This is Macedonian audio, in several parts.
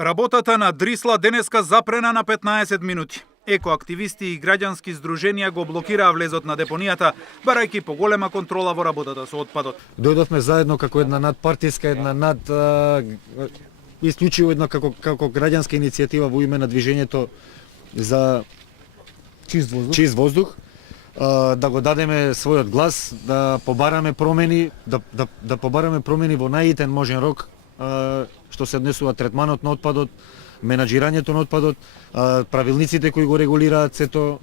Работата на Дрисла денеска запрена на 15 минути. Екоактивисти и граѓански здруженија го блокираа влезот на депонијата, барајќи поголема контрола во работата со отпадот. Дојдовме заедно како една надпартиска, исклучиво една како граѓанска иницијатива во име на движењето за чист воздух, да го дадеме својот глас, да побараме промени, да побараме промени во најитен можен рок, што се однесува третманот на отпадот, менаџирањето на отпадот, правилниците кои го регулираат сета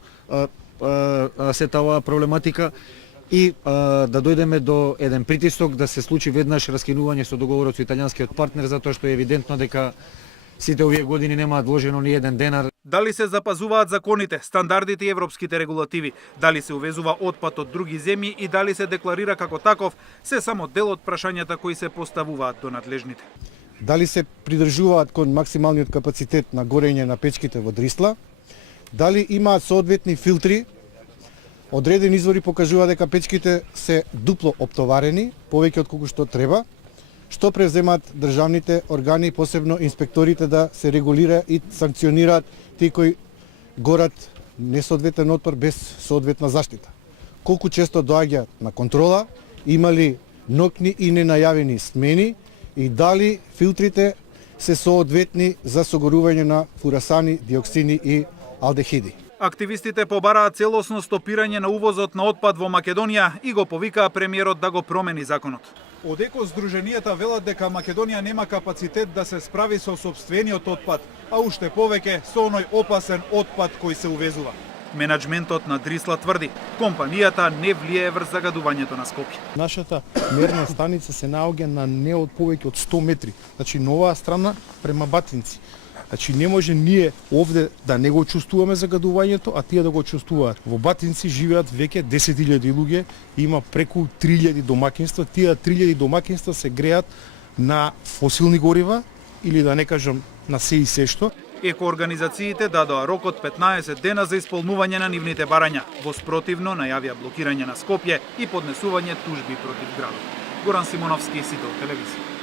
оваа проблематика и да дојдеме до еден притисок да се случи веднаш раскинување со договорот со италијанскиот партнер, затоа што е евидентно дека сите овие години немаат вложено ни еден денар. Дали се запазуваат законите, стандардите и европските регулативи, дали се увезува отпад од други земји и дали се декларира како таков, се само дел од прашањата кои се поставуваат до надлежните. Дали се придржуваат кон максималниот капацитет на горење на печките во Дрисла, дали имаат соодветни филтри. Одредени извори покажуваат дека печките се дупло оптоварени, повеќе од колку што треба, што превземаат државните органи, посебно инспекторите, да се регулира и санкционираат тие кои горат несоодветен отпад без соодветна заштита. Колку често доаѓа на контрола, има ли ноќни и ненајавени смени и дали филтрите се соодветни за согорување на фурасани, диоксини и алдехиди. Активистите побараат целосно стопирање на увозот на отпад во Македонија и го повикаа премиерот да го промени законот. Од екоздруженијата велат дека Македонија нема капацитет да се справи со сопствениот отпад, а уште повеќе со оној опасен отпад кој се увезува. Менаџментот на Дрисла тврди, компанијата не влијае врз загадувањето на Скопје. Нашата мерна станица се наоѓа на не од повеќе од 100 метри, значи на оваа страна према Батинци. Значи не може ние овде да не го чувствуваме загадувањето, а тие да го чувствуваат. Во Батинци живеат веќе 10.000 луѓе, има преку 3.000 домакинства. Тие 3.000 домакинства се греат на фосилни горива или да не кажам на се и се што. Екоорганизациите дадоа рок од 15 дена за исполнување на нивните барања. Во спротивно најавија блокирање на Скопје и поднесување тужби против градот. Горан Симоновски, Сител телевизија.